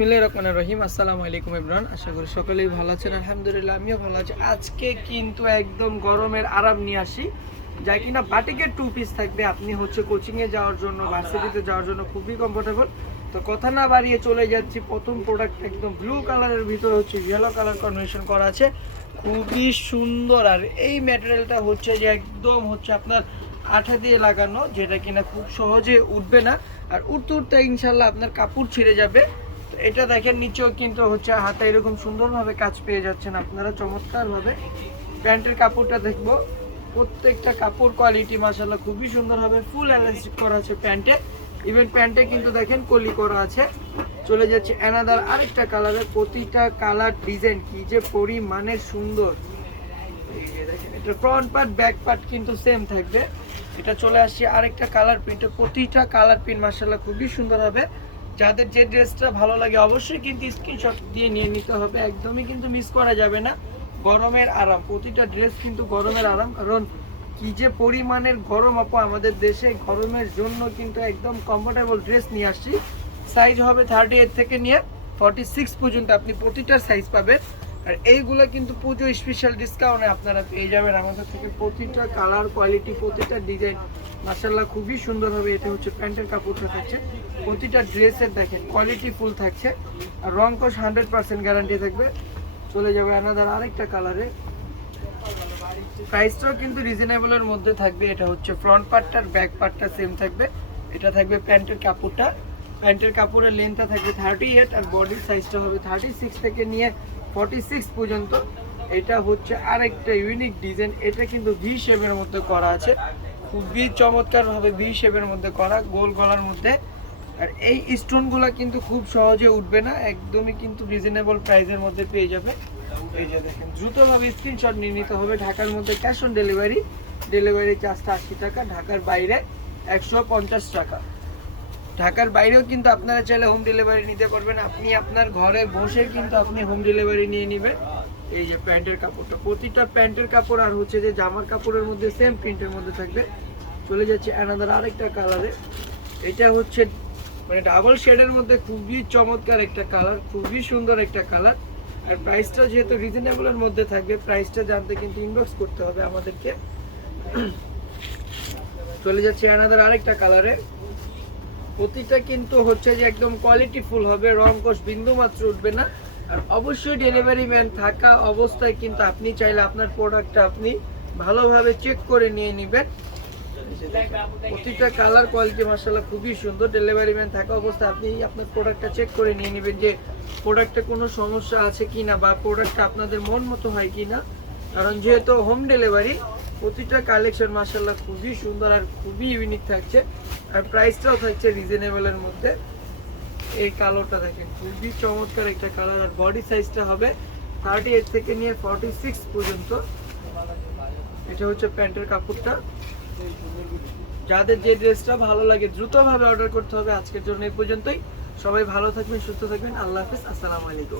বিসমিল্লাহির রহমানির রহিম। আসসালামু আলাইকুম এভরিওয়ান, আশা করি সকলেই ভালো আছেন। আলহামদুলিল্লাহ আমিও ভালো আছি। আজকে কিন্তু একদম গরমের আরাম নিয়ে আসি, যা কিনা বাটিকের 2 পিস থাকবে। আপনি হচ্ছে কোচিংয়ে যাওয়ার জন্য, ভার্সিটিতে যাওয়ার জন্য খুবই কমফোর্টেবল। তো কথা না বাড়িয়ে চলে যাচ্ছি প্রথম প্রোডাক্ট, একদম ব্লু কালারের ভিতরে হচ্ছে ইয়েলো কালার কম্বিনেশন করা আছে, খুবই সুন্দর। আর এই ম্যাটেরিয়ালটা হচ্ছে যে একদম হচ্ছে আপনার আঠা দিয়ে লাগানো, যেটা কিনা খুব সহজে উঠবে না। আর উঠতে উঠতে ইনশাল্লাহ আপনার কাপড় ছিঁড়ে যাবে। তো এটা দেখেন, নিচেও কিন্তু হচ্ছে হাতে এরকম সুন্দরভাবে কাজ পেয়ে যাচ্ছেন আপনারা চমৎকারভাবে। প্যান্টের কাপড়টা দেখবো, প্রত্যেকটা কাপড় কোয়ালিটি মাশাআল্লাহ খুবই সুন্দর হবে। ফুল এলাস্টিক করা আছে প্যান্টে, ইভেন প্যান্টে কিন্তু দেখেন কলি করা আছে। চলে যাচ্ছে অ্যানাদার আরেকটা কালারের, প্রতিটা কালার ডিজাইন কি যে পরিমাণের সুন্দর। এই যে দেখেন, এটা ফ্রন্ট পার্ট ব্যাক পার্ট কিন্তু সেম থাকবে। এটা চলে আসছে আরেকটা কালার প্রিন্টে, প্রতিটা কালার প্রিন্ট মাশাআল্লাহ খুবই সুন্দর হবে। যাদের যে ড্রেসটা ভালো লাগে অবশ্যই কিন্তু স্ক্রিনশট দিয়ে নিয়ে নিতে হবে, একদমই কিন্তু মিস করা যাবে না। গরমের আরাম, প্রতিটা ড্রেস কিন্তু গরমের আরাম, কারণ কি যে পরিমাণের গরম আপু আমাদের দেশে, গরমের জন্য কিন্তু একদম কমফোর্টেবল ড্রেস নিয়ে আসছি। সাইজ হবে 38 থেকে নিয়ে 46 পর্যন্ত আপনি প্রতিটার সাইজ পাবেন। আর এইগুলো কিন্তু পুজো স্পেশাল ডিসকাউন্টে আপনারা পেয়ে যাবেন আমাদের থেকে। প্রতিটা কালার কোয়ালিটি, প্রতিটা ডিজাইন মাশাআল্লাহ খুবই সুন্দর হবে। এটা হচ্ছে প্যান্টের কাপড়টা থাকছে, প্রতিটা ড্রেসের দেখেন কোয়ালিটি ফুল থাকছে। আর রং কোশ 100% গ্যারান্টি থাকবে। চলে যাবে অ্যানাদার আরেকটা কালারে, প্রাইসটাও কিন্তু রিজনেবলের মধ্যে থাকবে। এটা হচ্ছে ফ্রন্ট পার্টটার ব্যাক পার্টটা সেম থাকবে। এটা থাকবে প্যান্টের কাপড়টা, প্যান্টের কাপড়ের লেন্থটা থাকবে 38 আর বডির সাইজটা হবে 36 থেকে নিয়ে 46 পর্যন্ত। এটা হচ্ছে আরেকটা ইউনিক ডিজাইন, এটা কিন্তু ভি শেপের মধ্যে করা আছে, খুবই চমৎকারভাবে ভি শেপের মধ্যে করা, গোল গলার মধ্যে। আর এই স্টোনগুলো কিন্তু খুব সহজে উঠবে না, একদমই কিন্তু রিজনেবল প্রাইসের মধ্যে পেয়ে যাবে। এই যে দেখেন, দ্রুতভাবে স্ক্রিনশট নিয়ে নিতে হবে। ঢাকার মধ্যে ক্যাশ অন ডেলিভারি, ডেলিভারি চার্জটা 80 টাকা, ঢাকার বাইরে 150 টাকা। ঢাকার বাইরেও কিন্তু আপনারা চাইলে হোম ডেলিভারি নিতে পারবেন। আপনি আপনার ঘরে বসে কিন্তু আপনি হোম ডেলিভারি নিয়ে নেবেন। এই যে প্যান্টের কাপড়টা, প্রতিটা প্যান্টের কাপড় আর হচ্ছে যে জামার কাপড়ের মধ্যে সেম প্রিন্টের মধ্যে থাকবে। চলে যাচ্ছে অ্যানাদার আরেকটা কালারে, এটা হচ্ছে মানে ডাবল শেডের মধ্যে খুবই চমৎকার একটা কালার, খুবই সুন্দর একটা কালার। আর প্রাইসটা যেহেতু রিজনেবলের মধ্যে থাকবে, প্রাইসটা জানতে কিন্তু ইনবক্স করতে হবে আমাদেরকে। চলে যাচ্ছে অ্যানাদার আরেকটা কালারে, প্রতিটা কিন্তু হচ্ছে যে একদম কোয়ালিটি ফুল হবে, রং কোশ বিন্দু মাত্র উঠবে না। আর অবশ্যই ডেলিভারি ম্যান থাকা অবস্থায় কিন্তু আপনি চাইলে আপনার প্রোডাক্টটা আপনি ভালোভাবে চেক করে নিয়ে নেবেন। প্রতিটা কালার কোয়ালিটি মাশাআল্লাহ খুবই সুন্দর। ডেলিভারি ম্যান থাকা অবস্থায় আপনি আপনার প্রোডাক্টটা চেক করে নিয়ে নেবেন যে প্রোডাক্টে কোনো সমস্যা আছে কিনা বা প্রোডাক্টটা আপনাদের মন মতো হয় কিনা। কারণ যেহেতু হোম ডেলিভারি, প্রতিটা কালেকশন মাশাআল্লাহ খুবই সুন্দর আর খুবই ইউনিক থাকছে। আর প্রাইসটাও থাকছে রিজনেবলের মধ্যে। এই কালারটা দেখেন, খুবই চমৎকার একটা কালার। আর বডি সাইজটা হবে 38 থেকে নিয়ে 46 পর্যন্ত। এটা হচ্ছে প্যান্টের কাপড়টা। যাদের যে ড্রেসটা ভালো লাগে দ্রুতভাবে অর্ডার করতে হবে। আজকের জন্য এই পর্যন্তই। সবাই ভালো থাকবেন, সুস্থ থাকবেন। আল্লাহ হাফেজ, আসসালামু আলাইকুম।